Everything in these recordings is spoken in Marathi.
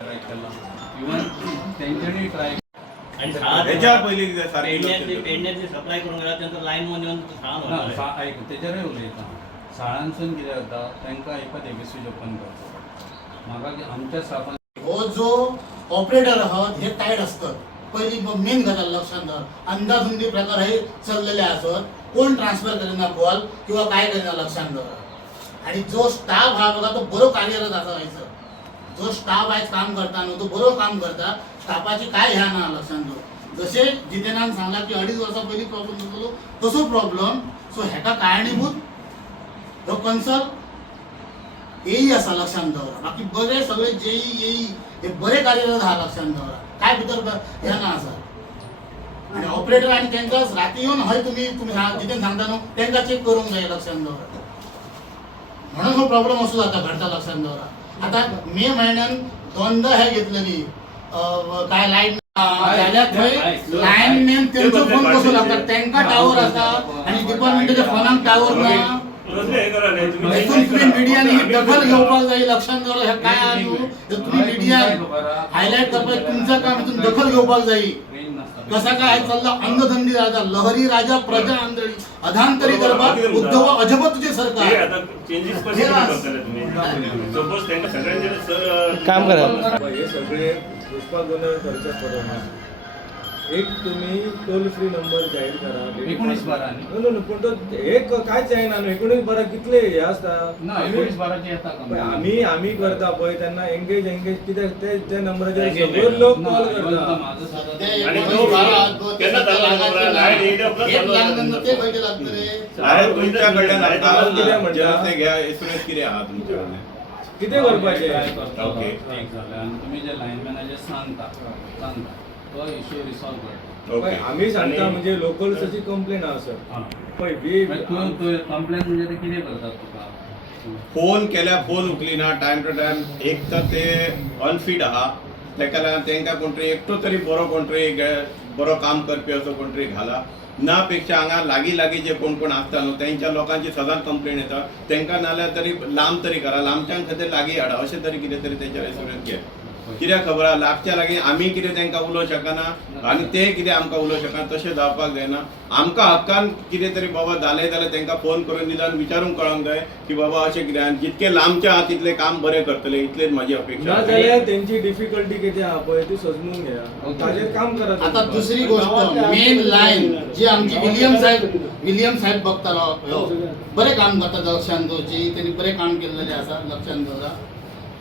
ट्राय केला इवन त्यांच्यानी ट्राय आणि त्याच्या पहिले पेडण्याची सप्लाय करून गेला त्यानंतर लाईन मध्ये येऊन शाळा ऐक तेजेरूय उलयता शाळांसून कितें जाता तांकां एकच एबीसीडी ओपन करता म्हाका आमच्या स्टाफान हो जो ऑपरेटर आहात हे टायट असतात पहिली मेन गजाल लक्षात धर अंदाधुंदी प्रकार हे चललेले असत कोण ट्रान्सफर करिना कॉल किंवा काय करिना लक्षात धर आणि जो स्टाफ हा बघा तो बरो कार्यरत असायचं जो स्टाफ आज काम करता न्हू तो बरो काम करता स्टाफाची काय ह्या ना लक्षात धर जसे जितेनान सांगला की 2.5 वर्सां पयलीं प्रॉब्लेम जातलो तसो प्रॉब्लेम सो हेका कारणीभूत जो कन्सर्न येई असा लक्षात दवरा बाकी बरे सगळे जेई येई हे बरे कार्यरत हा लक्षात दवरा काय भितर ह्या ना आसा आणि ऑपरेटर आणि त्यांकाच राती येऊन हय तुम्ही जिथे सांगता न्हू त्यांका चेक करूंक जाय लक्षात दवरा म्हणून हो प्रॉब्लेम असो जाता घडता लक्षात दवरा आता मे महिन्यान दोनदा हे घेतलेली काय लाईट जाल्यार थंय लायनमॅन त्यांचो फोन कसो लागता त्यांका टावर आसा आणि डिपार्टमेंटाच्या फोनाक टावर ना तुम्ही मीडियाने दखल घेवपाक जाय लक्षात दवरा हे काय आहा न्हू तुम्ही मीडिया हायलाइट करपाक तुमचं काम हितून दखल घेवपाक जाय कसा काय चालला अंधधंदी राजा लहरी राजा प्रजा आंधळी अधांतरी करपाक उद्धव अजब तुझे सरकार चेंजेस कसे करताले तुम्ही सपोज त्यांना सगळ्यांचे सर काम करा हे सगळे पुष्पा गोंधळ खर्च करून एक तुम्ही टोल फ्री नंबर जाहीर करा 19-12 नो पण तो एक कायच जायना न्हू 19-12 कितले हे असता ना 19-12 येता का आम्ही करता पळय त्यांना एंगेज कित्याक ते नंबराचेर सगळे लोक कॉल करता आणि तो केन्ना चालला लाईट एडब्ल्यू एक लागनंतर ते बैठे लागतले लाईट तुमच्याकडे कितें म्हणटा ते घ्या एसएमएस किती आहात तुमच्याकडे कितें करपाचें ओके ठीक झालं आणि तुम्ही जे लाईन मॅनेजर सांगता तो इश्यू रिसॉल्व करता ओके आम्ही सांगता म्हणजे लोकल्सची कंप्लेन आहा सर पळय तू कंप्लेंट म्हणजे ते कितें करतात तुका फोन केल्या फोन उखली ना टाइम टू टाइम एक तर ते अनफिट आहा तेका लागून तांकां कोण तरी एकटो तरी बरो कोण तरी बरो काम करपी असो कोण तरी घाला ना पेक्षा हांगा लागीं जे कोण आसता न्हू तेंच्या लोकांची सदांच कंप्लेन येता तांकां नाल्यार तरी लांब तरी करा लांबच्यान खातीर लागीं हाडा अशें तरी कितें तरी तेंचेर एसुरन्स घे कित्याक खबर आहा लागच्या लागीं आमी कितें तांकां उलोवंक शकना आनी ते कितें आमकां उलोवंक शकना तशें जावपाक जायना आमकां हक्कान कितें तरी बाबा जालें जाल्यार तांकां फोन करून निदान विचारूंक कळोंक जाय की बाबा अशें कितें आनी जितके लांबचे आहा तितले काम बरें करतले इतलेच म्हाजी अपेक्षा ना जाल्यार तेंची डिफिकल्टी कितें आहा पळय ती समजून घ्या ताजेर काम करा आता दुसरी गोष्ट मेन लाईन जी आमची विलियम साहेब बघतालो बरे काम करता लक्षात दवरची त्यांनी बरे काम केलेले आसा लक्षात दवरा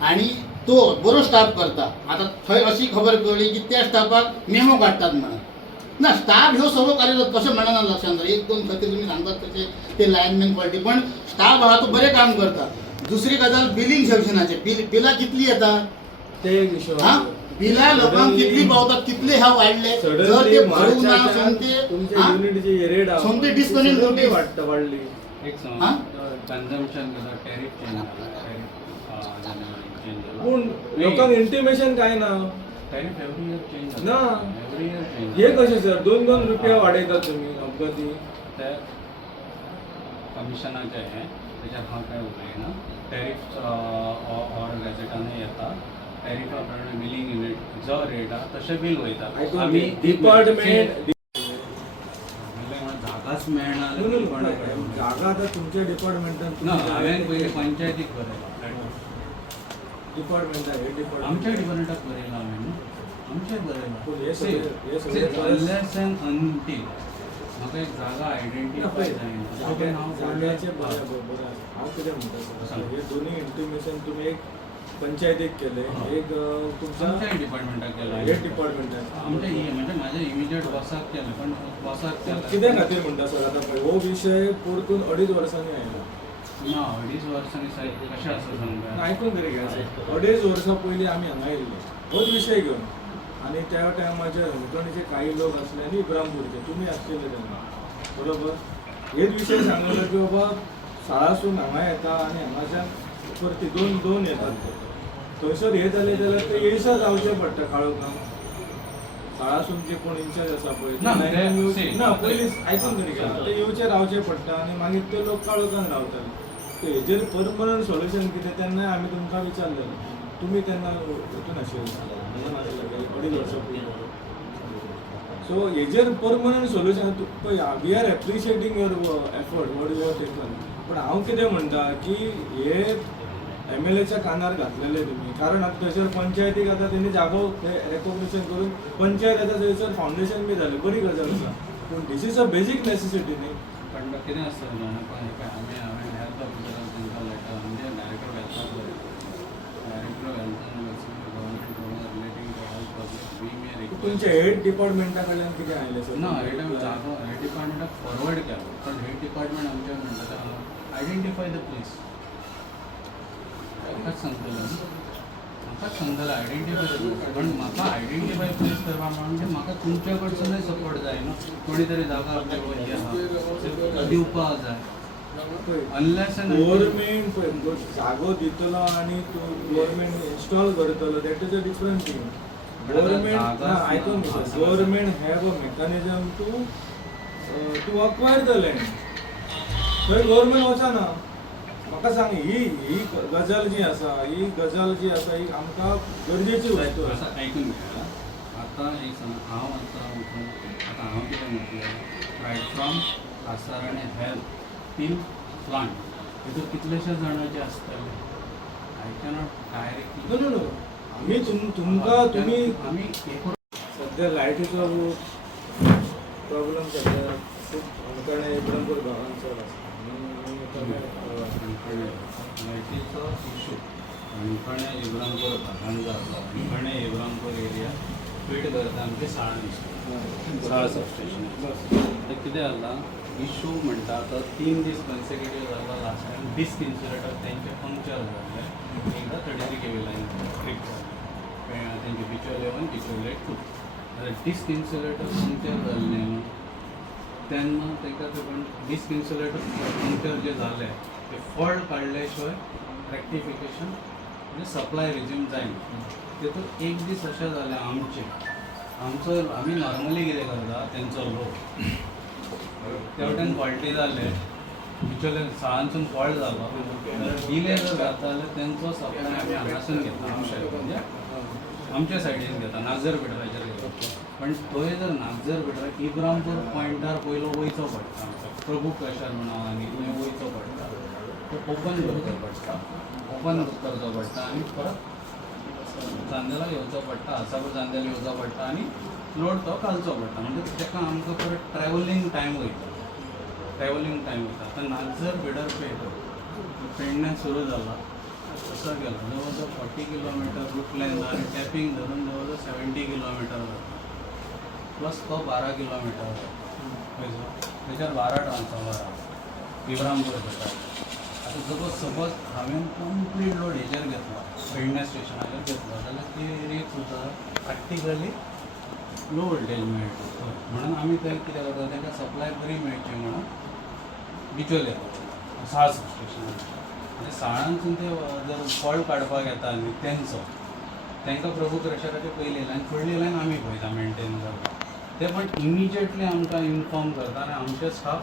आणि तो बरो स्टाफ करता आता थंय अशी खबर कळली की त्या स्टाफाक मेमो काडटात म्हणून ना स्टाफ ह्यो सगळो कार्यरत कशें म्हणना लक्षात दवरा एक दोन खातीर तुमी सांगतात तशें ते लायनमॅन क्वॉलिटी पण स्टाफ आहा तो बरे काम करता दुसरी गजाल बिलिंग सेक्शनाचे बिलां कितली येतात ते एक इशू हा बिलां लोकांक कितली पावतात कितले ह्या वाडले जर ते भरूंक ना तुमच्या युनिटची रेट सोमते डिस्कनेक्ट वाडली एक हा? कन्झम्पशन टॅरिफ चेंज पूण लोकांक इंटिमेशन काय ना टॅरिफ एव्हरी इयर चेंज ना. एव्हरी इयर चेंज हे कशें सर 2-2 रुपया वाडयतात तुमी अपघाती ते कमिशनाचे हे त्याच्यात हांव काय उलयना टॅरिफ ऑर गॅजेटानूय येता टॅरिफा प्रमाणे बिलिंग युनिट जो रेट आहा तशें बिल वयता आमी डिपार्टमेंट जागाच मेळना जागा आतां तुमच्या डिपार्टमेंटान ना हांवें पयलीं पंचायतीक बरयला डिपार्टमेंटान हे डिपार्टमेंट आमच्या डिपार्टमेंटाक बरयला हांवें न्हू आमचें पूण हे सगळे अनलेस एंड अनटील म्हाका एक जागा आयडेंटिफाय जायना जाग्याचे बरोबर हांव कितें म्हणटा सर हे दोन्ही इंटिमेशन तुमी एक पंचायतीक केले एक तुमच्या आमच्या डिपार्टमेंटाक केला हे डिपार्टमेंटान आमच्या म्हणजे माझ्या इमिजिएट बॉसाक केलें पण बॉसाक केलें कित्या खातीर म्हणटा सर आतां पळय हो विशय परतून 2.5 वर्सांनी आयला ना 2.5 वर्सांनी साहेब कशें आसा सांगता आयकून तरी घ्या 2.5 वर्सां पयलीं आमी हांगा येयल्ले होच विशय घेवन आनी त्या टायमाचेर होमटणीचे काही लोक आसले आनी इब्रामपूरचे तुमी आसलेले तेन्ना बरोबर हेच विशय सांगलो की बाबा साळासून हांगा येता आनी हांगाच्यान परती दोन येतात थंयसर हे जालें जाल्यार ते येयसर रावचें पडटा काळोखान साळासूनचे कोण इंचार्ज आसा पळय ना पयलीं आयकून तरी घ्या ते येवचे रावचे पडटा आनी मागीर ते लोक काळोखान रावताले हेजेर परमनंट सोल्युशन कितें तेन्ना आमी तुमकां विचारलेलें तुम्ही त्यांना भेटून आशिल्ले म्हणून आशिल्ले 2.5 वर्सां पयलीं. सो हेजेर परमनंट सोल्युशन पळय we are appreciating your effort what you have taken. पण हांव कितें म्हणटा की हे MLAच्या कानार घातलेले तुम्ही, कारण आतां थंयसर पंचायतीक आतां तेणी जागो रेकॉग्निशन करून पंचायत आतां थंयसर फावंडेशन बी जालें, बरी गजाल आसा. पूण this is a basic necessity न्ही. पण कितें आसता जाणा पळय हांवें हेल्थ ऑफिसराक तांकां लेटर म्हणजे डायरेक्टर हेल्थाक डायरेक्टर हेल्थान government relating to health project we may request तुमच्या हेड डिपार्टमेंटा कडल्यान कितें आयलें सर? ना हेड जागो हेड डिपार्टमेंटाक फॉरवर्ड केलो, पण हेड डिपार्टमेंट आमच्या म्हणटा आयडेंटिफाय द प्लेस. म्हाकाच सांगतलें आयडेंटिफाय, पण म्हाका आयडेंटिफाय प्लेस करपा म्हणजे म्हाका तुमच्या कडसूनय सपोर्ट जाय न्हू. कोणी तरी जागा दिवपाक जाय. अनलेस गव्हर्मेंट जागो दितलो आणि तो गव्हर्मेंट इन्स्टॉल करतलो that is a different thing. Government आयकून government have a mechanism to acquire the land. थंय गव्हर्मेंट वचना. म्हाका सांग ही गजाल जी आसा ही आमकां गरजेची वस्त आसा. ऐकून घ्या. आतां एक सांग हांव आतां हांव कितें म्हटलें रायट फ्रॉम आसार आनी हेल्थ टील प्लांट हितूर कितलेशे जाणांचे आसतले. I cannot directly no no no आमी तुमकां तुमी आमी सध्या लायटीचो प्रॉब्लम सध्या खूब आमकां इब्रामपूर गांवांत चड आसा. लायटीचो इशू अणखणे इब्रामपूर भागांत जाता. अणखणे इब्रामपूर एरिया फीड करता आमचे साळ सबस्टेशन. ते कितें जाला इशू म्हणटा तो 3 दीस कन्सेक्युटीव जालो. लास्ट टायम डिस्क इन्सुलेटर तेंचे पंक्चर जाल्ले. एकदां 33 kV लायन ट्रिप जाली तेंचे बिचोले 1 बिचोले 2. डिस्क इन्सुलेटर पंक्चर जाल्ले न्हू तेन्ना ताका पण डिस्क इन्सुलेटर पंक्चर जे जाले ते फॉल्ट काडले शिवाय रेक्टिफिकेशन म्हणजे सप्लाय रिज्यूम जायना. तेतून एक दीस अशें जालें आमी नॉर्मली कितें करता तेंचो लो त्या वटेन फॉल्टी जाल्ले बिचोले साळांसून फॉल्ट जालो डिले जर जाता जाल्यार तेंचो सप्लाय आमी हांगासून घेता म्हणजे आमच्या सायडीन घेता नागजर बिडराचेर घेता. पण थंय जर नागजर बिडराक इब्रामपूर पॉयंटार पयलो वयचो पडटा. प्रभू कशें म्हणून आनी थंय वयचो पडटा. तो ओपन करचो पडटा आनी परत चांदेला येवचो पडटा. आसापूर चांदेला येवचो पडटा आनी लोड तो घालचो पडटा. म्हणजे ताका आमकां परत ट्रॅवलिंग टायम वयता. आतां नागजर बिडर पेडण्यान सुरू जाला कसो गेलो जवळ 40 किलोमीटर रूट लेंथ आनी टॅपिंग धरून जवळ 70 किलोमीटर जाता. प्लस तो 12 किलोमीटर जाता. तेच्यार 12 ट्रान्सफॉर्मर आहा इब्रामपूर बेटार. आतां सपोज हांवें कंप्लीट लोड हेजेर घेतला पेडण्या स्टेशनाचेर घेतलो जाल्यार ती एरियेक सुद्दां प्रॅक्टिकली लो वोल्टेज मेळटा. म्हणून आमी थंय कितें करता तांकां सप्लाय बरी मेळची म्हणून बिचोले साळ सबस्टेशनार. म्हणजे साळांसून ते जर फॉल्ट काडपाक येता न्ही तांकां प्रभू क्रशराचे पयली लायन फुडली लायन आमी पळयता मेंटेन करता. ते पण इमिजिएटली आमकां इन्फॉर्म करता आनी आमचे स्टाफ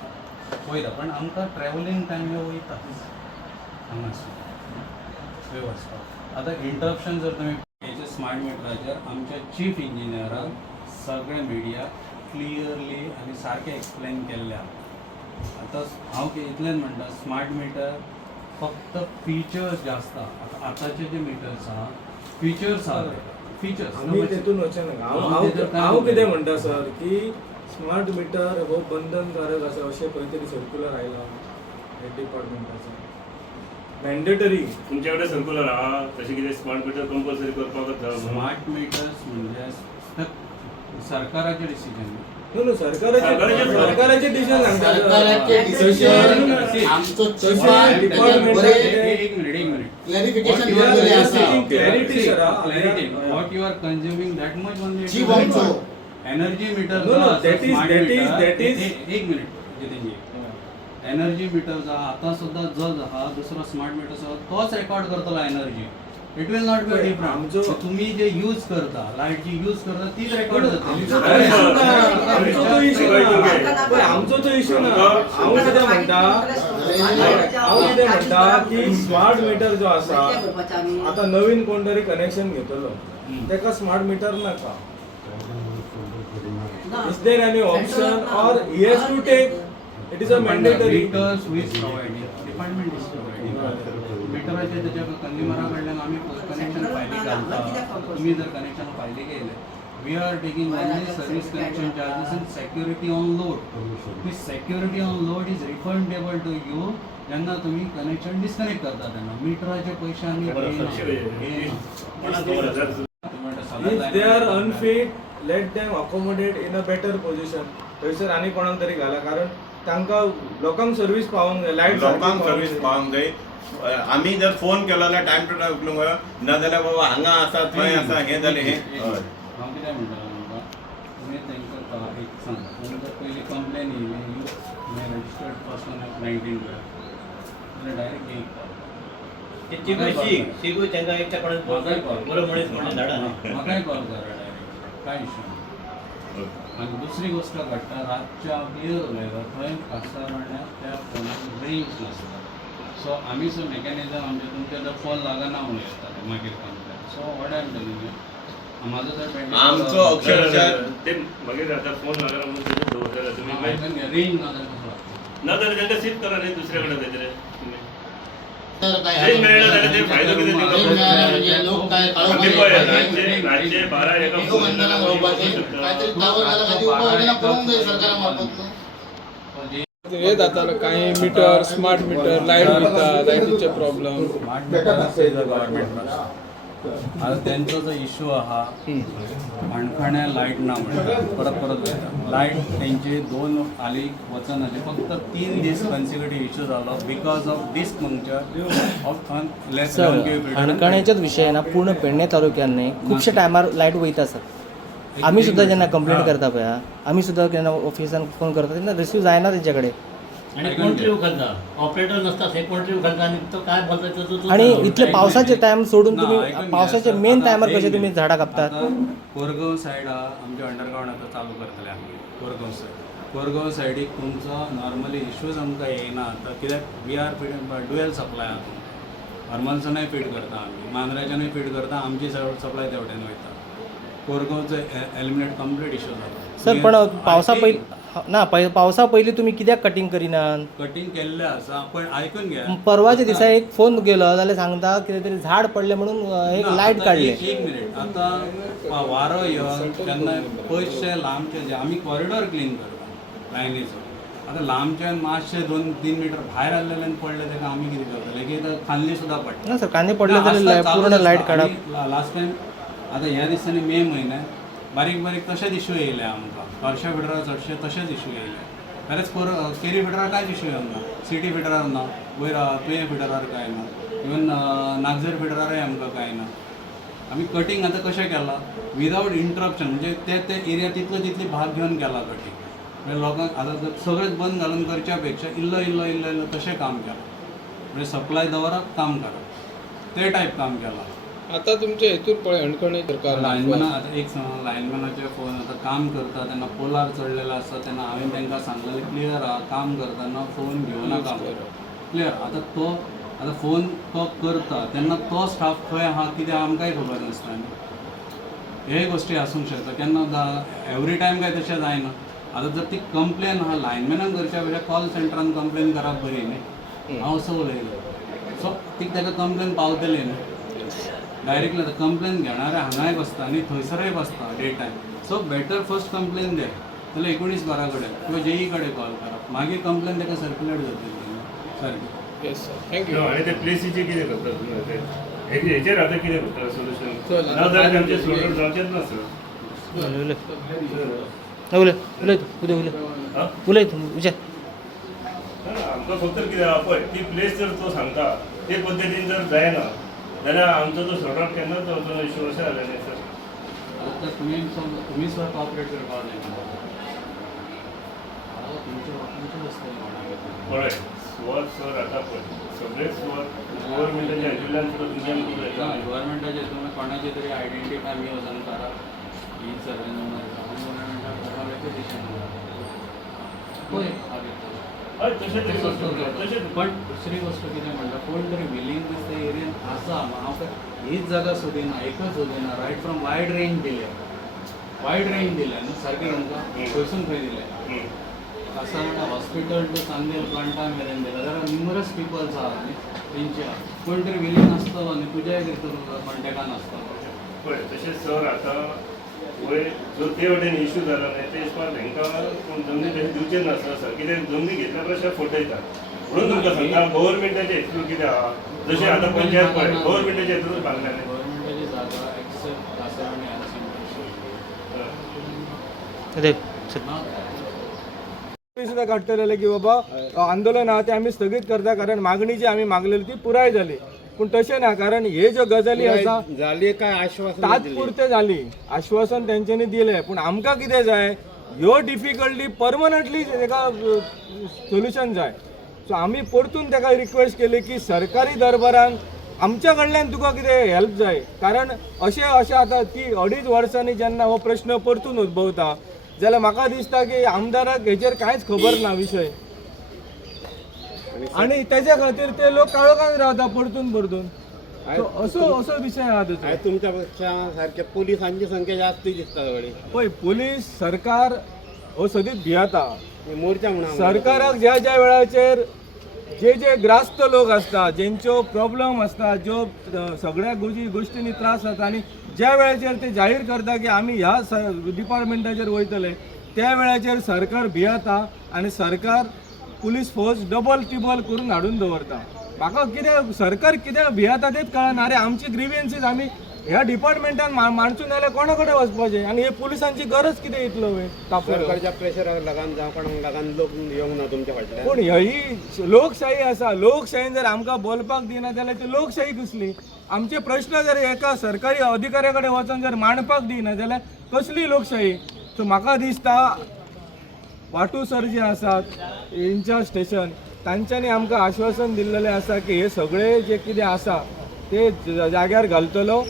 पळयता. पण आमकां ट्रॅवलिंग टायम हे वयता हांगासून वेवस्था. आतां इंटरप्शन जर तुमी हेचे स्मार्ट मिटराचेर आमच्या चीफ इंजिनियरान सगळे मिडिया क्लियरली आनी सारकें एक्सप्लेन केल्ले आहा. आतां हांव इतलेंच म्हणटा स्मार्ट मिटर फक्त फीचर्स जे आसता आतांचे जे मिटर्स आहा फीचर्स आमी तेतून वचना. हांव कितें म्हणटा सर की स्मार्ट मिटर हो बंधनकारक आसा अशें खंय तरी सर्क्युलर आयला हेड डिपार्टमेंटाचो मॅन्डेटरी. तुमच्या कडेन सर्क्युलर आहा तशें कितें स्मार्ट मिटर कंपल्सरी करपाकच जाय? स्मार्ट मिटर्स म्हणजे सरकाराचें डिसिजन. नो सरकाराचे डिसिजन सांगता. सरकाराचे डिसिजन आमचो एक मिनिट क्लॅरिफिकेशन दिलेले आसा. Clarity sir what you are consuming that much only चीफ आमचो एनर्जी मीटर that is एक मिनिट जितेंजी एनर्जी मीटर जो आतां सुद्दां जो आहा दुसरो स्मार्ट मीटर आसा तोच रेकॉर्ड करतलो energy. It will not be different. आमचो- तुम्ही जे यूज करता लाईटची यूज करता तीच रेकॉर्ड जातली. आमचो तो इश्यू ना. आमचो तो इश्यू ना. पण आमचो तो इश्यू ना. हांव कितें म्हणटा की स्मार्ट मीटर जो आसा आता नवीन कोण तरी कनेक्शन घेतलो तेका स्मार्ट मीटर नाका. Is there any option or he has to take? It is a mandatory. Meters वीज प्रोव्हायडिंग डिपार्टमेंट इज प्रोव्हायडिंग. मीटराचे त्याच्या कंझ्युमराकडल्यान आम्ही कनेक्शन फायली घालता. तुम्ही जर कनेक्शन फायली केले we are taking only service connection charges and security on load. This security on load is refundable to you जेन्ना तुम्ही कनेक्शन डिस्कनेक्ट करता तेन्ना. मीटराचे पैसे आम्ही If they are unfit, let them accommodate in a better position. थंयसर आनी कोणाक तरी घाला कारण तांकां लोकांक सर्वीस पावोंक जाय. लायट लोकांक सर्वीस पावोंक जाय. आमी जर फोन केलो जाल्यार टायम टू टायम उखलूंक जाय. नाजाल्यार बाबा हांगा आसा थंय आसा हें जालें हें. हांव कितें म्हणटा तुमकां तुमी तांकां एक सांग तुमकां पयली कंप्लेन येयली यू रजिस्टर्ड फर्स्ट ऑन 19 जाल्यार डायरेक्ट एक शिकू त्यांना एकट्या कोणाक बरो मनीस म्हणून धाडा. म्हाकाय कॉल करा डायरेक्ट काय इश्यू ना. आणि दुसरी गोष्ट घडटा रातच्या क्लियर उलयता थंय खासा म्हणल्यार त्या फोनाक रेंज नासता. सो आमी सो मेकॅनिझम आमचे तुमचे जर फोन लागना म्हणून येताले मागीर complain. So what I am telling you म्हाजो जर आमचो अक्षरशः ते मागीर आता फोन लागला म्हणून तेजेर दवरलेला तुम्ही मागीर रेंज ना जाल्यार कसो लागता. ना जाल्यार तेंका शिफ्ट करा न्ही दुसऱ्या कडेन तेजेर तुम्ही. तर काय रेंज मेळना जाल्यार ते फायदो कितें रेंज दिवपाचो? मेळना म्हणजे लोक काय आमी पळय रातचे 12 एका एक बंधनाक रोवपाचे काहीतरी टावर घाला खाली उपाययोजना करूंक जाय सरकारा मार्फत. हे जातालो काही मीटर स्मार्ट मीटर लाईट वयता लायटीचे प्रॉब्लेम. स्मार्ट मीटर आसा गव्हर्मेंट आता त्यांचा जो इश्यू आहा मणगणे लायट ना म्हणटा परत परत वयता. लायट तेंचे 2 हाली वचन आले फक्त 3 दीस कन्सिक्युटिव्ह इश्यू जालो बिकॉज ऑफ डिस्क पंक्चर ऑफ लेस अणकणेच्याच विशय ना पूर्ण पेडणे तालुक्यान न्ही खुबशे टायमार लायट वयता सर. आमी सुद्दां जेन्ना कंप्लेंट करता पळय आमी सुद्दां केन्ना ऑफिसान फोन करता तेन्ना रिसीव जायना तेंचे कडेन. आणि कोणतरी उखलता ऑपरेटर नसता हे कोणतरी उखलता आणि तो काय बोलता तो आणि इतले पावसाचे टायम सोडून तुम्ही पावसाचे मेन टायमार कशे तुम्ही झाडां कापतात. कोरगांव सायड आमचे अंडरग्राउंड आता चालू करतले आमी कोरगांव सायड. कोरगांव सायडीक तुमचो नॉर्मली इश्यूज आमकां येयना आता कित्याक वी आर ड्युएल सप्लाय आहा. हरमलसनूय फीड करता आमी मांद्राच्यानूय फीड करता आमची सप्लाय तेवटेन वयता. कोरगांवचो एलिमिनेट कंप्लीट इश्यू जालो सर पण पावसा पयलीं ना पावसा पयलीं तुमी कित्याक कटिंग करिनात. कटिंग केल्लें आसा पण आयकून घ्या परवाच्या दिसा एक फोन केलो जाल्यार सांगता कितें तरी झाड पडलें म्हणून एक लायट काडले. एक मिनिट आता वारो येवन तेन्ना पयसचे लांबचे जे आमी कॉरिडॉर क्लीन करता लायनीचो. आता लांबच्यान मातशे 2-3 मिटर भायर आसलेल्यान पडले तेका आमी कितें करतले की खाल्ली सुद्दां पडटा. ना सर कांदे पडले जाल्यार पूर्ण लायट काडप. लास्ट टायम आता ह्या दिसांनी मे म्हयन्यात बारीक बारीक तशेच इश्यू येयले आमकां. हरशा फिडरार चडशे तशेच इश्यू येयले. जाल्यार केरी फिडरार कांयच इश्यू येवना. सिटी फिडरार ना वयर तुये फिडरार काय ना इवन नागझर फिडरारय आमकां काय ना. आमी कटींग आतां कशें केलां विदावट इंटरप्शन म्हणजे ते एरिया तितली भाग घेवन केला कटींग. म्हणजे लोकांक आतां सगळेंच बंद घालून करच्या पेक्षा इल्लो तशें काम केलां. म्हणजे सप्लाय दवरप काम करप ते टायप काम केलां. आता तुमचे हेतून पळय अणकणे सरकार लायनमॅना आता एक सांग लायनमॅनाचे फोन आता काम करता तेन्ना पोलार चडलेलो आसता तेन्ना हांवें तांकां सांगलेलें क्लियर आहा काम करतना फोन घेवं नाका क्लियर. आतां फोन तो करता तेन्ना तो स्टाफ खंय आहा कितें आमकांय खबर नासता न्ही. हे गोश्टी आसूंक शकता केन्ना एवरी टायम काय तशें जायना. आतां जर ती कंप्लेन आहा लायनमॅनाक करच्या पेक्षा कॉल सेंटरान कंप्लेन करप बरी न्ही. हांव असो उलयलो सो ती ताका कंप्लेन पावतली न्ही डायरेक्टली. आतां कंप्लेन घेणारे हांगाय बसता आनी थंयसरय बसता day time. So better first complain दे जाल्यार 19/12 कडेन किंवा जेई कडेन कॉल करप मागीर कंप्लेन ताका सर्क्युलेट जातली सारकी. Yes sir thank you. आणि ते प्लेसीचे कितें करता तुम्ही ते हेजेर आता कितें करता सोल्युशन ना जाल्यार आमचे सोल्यूशन जावचेच ना सर. उलय विचार. आमकां फक्त कितें आहा पळय ती प्लेस जर तो सांगता ते पद्दतीन जर जायना जाल्यार आमचो तो सॉर्ट आउट केन्नाच जावचो इश्यू अशें जालें न्ही सर. आतां तुमी स्वता कॉपरेट करपाक जाय. तुमच्या लोकांचे बसतले कोणाक पळय स्वर सर आता पळय सगळे स्वर गव्हर्मेंटाच्या जिल्ह्यात सुद्धा तुमच्यान खूप येता गव्हर्मेंटाचे तुम्ही कोणाची तरी आयडेंटिटी आम्ही वजन करा ही सर्वे नंबर गव्हर्मेंटाक हय तशें तरी वस्तू तशें पण दुसरी गोष्ट कितें म्हणटा कोण तरी विलींग दिसता एरियन आसा हांव हीच जागा सोदिना एकच सोदिना रायट फ्रॉम वायड रेंज दिले न्हू सारकें तुमकां खंयसून खंय दिले आसा म्हणटा हॉस्पिटल टू चांदेल प्लांटा मेरेन दिला जाल्यार न्युमरस पिपल्स आहा न्ही तेंच्या कोण तरी विलींग आसतलो न्ही तुज्याय कॉन्टेक्टान आसतलो पळय तशें सर आतां वयर जो ते वटेन इश्यू जाला न्ही ते हिसपान तांकां पूण जमनी तशें दिवचें नासता सर कित्याक जमनी घेतल्या प्रश्न फटयतात म्हणून तुमकां सांगता गव्हर्मेंटाच्या हितून कितें आहा जशें आतां पंचायत पळय गव्हर्मेंटाच्या हितून बांदलेलें गव्हर्मेंटाची जागा एक्सेप्ट आसा आनी सुद्धा काडटलेले की बाबा आंदोलन आहा ते आम्ही स्थगीत करता कारण मागणी जी आम्ही मागलेली ती पुराय झाली पण तशें ना कारण हे ज्यो गजाली आसा झाली काय आश्वासन तात्पुरते झाली आश्वासन तेंच्यांनी दिलें पूण आमकां कितें जाय ह्यो डिफिकल्टी परमनंटली तेका सोल्युशन जाय सो आमी परतून तेका रिक्वेस्ट केली की सरकारी दरबारान आमच्या कडल्यान तुका कितें हेल्प जाय कारण अशें आतां की 2.5 वर्सांनी जेन्ना हो प्रश्न परतून उद्भवता जाल्यार म्हाका दिसता की आमदाराक हेचेर कांयच खबर ना विशय आणि त्याच्या खातीर ते लोक काळोखान रावता परतून असो विशय आहा तेचो तुमच्या पेक्षा सारखे पोलिसांची संख्या जास्त दिसता सगळी पळय पोलीस सरकार हो सदींच भियेता मोर्चा म्हणून सरकाराक ज्या ज्या वेळाचेर जे ग्रास्त लोक असता जेंच्यो प्रॉब्लेम असता ज्यो सगळ्या गोष्टींनी त्रास जाता आणि ज्या वेळाचेर ते जाहीर करता की आमी ह्या डिपार्टमेंटाचेर वयतले त्या वेळाचेर सरकार भियेता आणि सरकार पुलीस फोर्स डबल टिबल करून हाडून दवरता म्हाका कितें सरकार कित्याक भियेता तेच कळना अरे आमची ग्रिवियन्सीस आमी ह्या डिपार्टमेंटान मांडचून जाल्यार कोणा कडेन वचपाचें आनी हे पुलिसांची गरज कितें इतलो वेळ सरकारच्या प्रेशराक लागून जावं कोणाक लागून लोक येवंक ना तुमच्या फाटल्यान पूण ही लोकशाही आसा लोकशाहीन जर आमकां बोलपाक दिना जाल्यार ती लोकशाही कसली आमचे प्रश्न जर एका सरकारी अधिकाऱ्या कडेन वचून जर मांडपाक दिना जाल्यार कसली लोकशाही सो म्हाका दिसता वाटू सर जे आसात इन्चार्ज स्टेशन तांच्यांनी आमकां आश्वासन दिल्लेलें आसा की हे सगळे जे कितें आसा ते जाग्यार घालतलो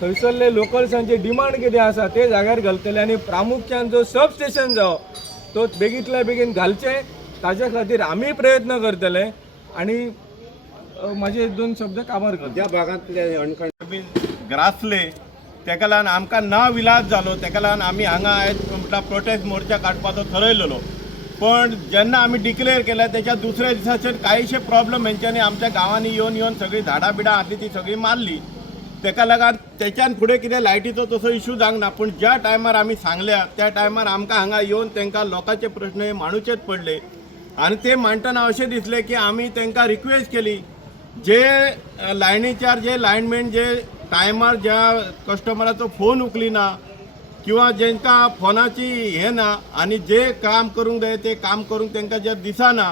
थंयसरले लोकल्सांचे डिमांड कितें आसा ते जाग्यार घालतले आनी प्रामुख्यान जो सब स्टेशन जावो तो बेगींतल्या बेगीन घालचे ताच्या खातीर आमी प्रयत्न करतले आनी म्हाजे 2 शब्द काबार करता ज्या भागांतले अणखण ग्रासले तेका लागून आमकां ना विलाज जालो तेका लागून आमी हांगा आयज म्हटल्यार प्रोटेस्ट मोर्चा काडपाचो ठरयलेलो पण जेन्ना आमी डिक्लेअर केला त्याच्या दुसऱ्या दिसाचेर कांयशे प्रॉब्लेम हेंच्यांनी आमच्या गांवांनी येवन सगळी झाडां बिडां आसली ती सगळी मारली तेका लागून त्याच्यान फुडें कितें लायटीचो तसो इशू जावंक ना पूण ज्या टायमार आमी सांगल्या त्या टायमार आमकां हांगा येवन तांकां लोकांचे प्रश्न हे मांडूचेच पडले आनी ते मांडटना अशें दिसलें की आमी तांकां रिक्वेस्ट केली जे लायनीचेर जे लायनमॅन जे टायमार ज्या कस्टमराचो फोन उखलिना किंवा जेंकां फोनाची हे ना आनी जे काम करूंक जाय ते काम करूंक तांकां जे दिसना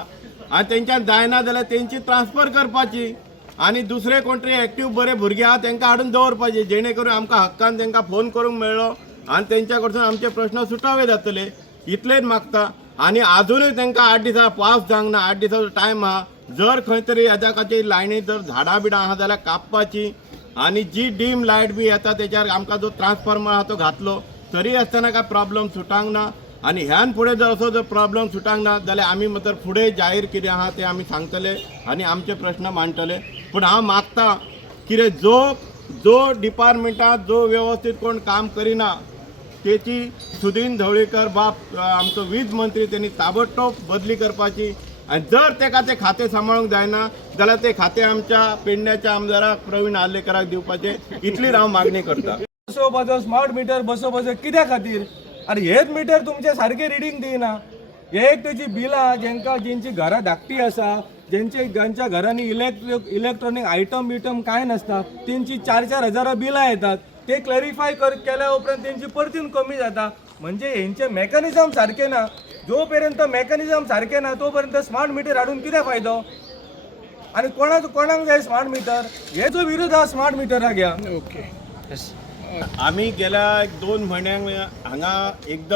आनी तेंच्यान जायना जाल्यार तेंची ट्रान्सफर करपाची आनी दुसरे कोण तरी एक्टीव बरे भुरगे आहा तांकां हाडून दवरपाचे जेणे करून आमकां हक्कान तांकां फोन करूंक मेळ्ळो आनी तेंच्या कडसून आमचे प्रश्न सुटावे जातले इतलेच मागता आनी आजुनूय तांकां 8 दिसां पावस जावंक ना 8 दिसाचो टायम आहा जर खंय तरी हेच्या खातीर लायनीत जर झाडां बिडां आहा जाल्यार कापपाची आनी जी डीम लायट बी येता तेच्यार आमकां जो ट्रान्सफॉर्मर आहा तो घातलो तरी आसतना काय प्रॉब्लेम सुटांक ना आनी ह्यान फुडें जर असो जर प्रॉब्लेम सुटांक ना जाल्यार आमी मात्र फुडें जाहीर कितें आहा तें आमी सांगतले आनी आमचे प्रश्न मांडटले पूण हांव मागता कितें जो डिपार्टमेंटांत जो वेवस्थीत कोण काम करिना तेची सुदीन ढवळीकर बाप आमचो वीज मंत्री त्यांनी ताबडतोब बदली करपाची आनी जर तेका ते खातें सांबाळूंक जायना जाल्यार ते खातें आमच्या पेडण्याच्या आमदाराक प्रवीण आर्लेकराक दिवपाचे इतलीच हांव मागणी करता बसोवपाचो स्मार्ट मिटर बसोवपाचो कित्या खातीर आनी हेच मिटर तुमचे सारके रिडींग दिना हे एक तेची बिलां जेंची घरां धाकटी आसा ज्यांच्या घरांनी इलेक्ट्रॉनिक आयटम कांय नासता तेंची 4-4 हजारां बिलां येतात ते क्लॅरिफाय केल्या उपरांत तेंची परतून कमी जाता म्हणजे हेंचे मेकॅनिझम सारके ना जो पर्यंत मेकॅनिझम सारके ना तो पर्यंत स्मार्ट मिटर हाडून कितें फायदो आनी कोणाक जाय स्मार्ट मिटर हेचो विरोध आहा स्मार्ट मिटराक घ्या ओके आमी गेल्या 2 म्हयन्यांक हांगा एकदम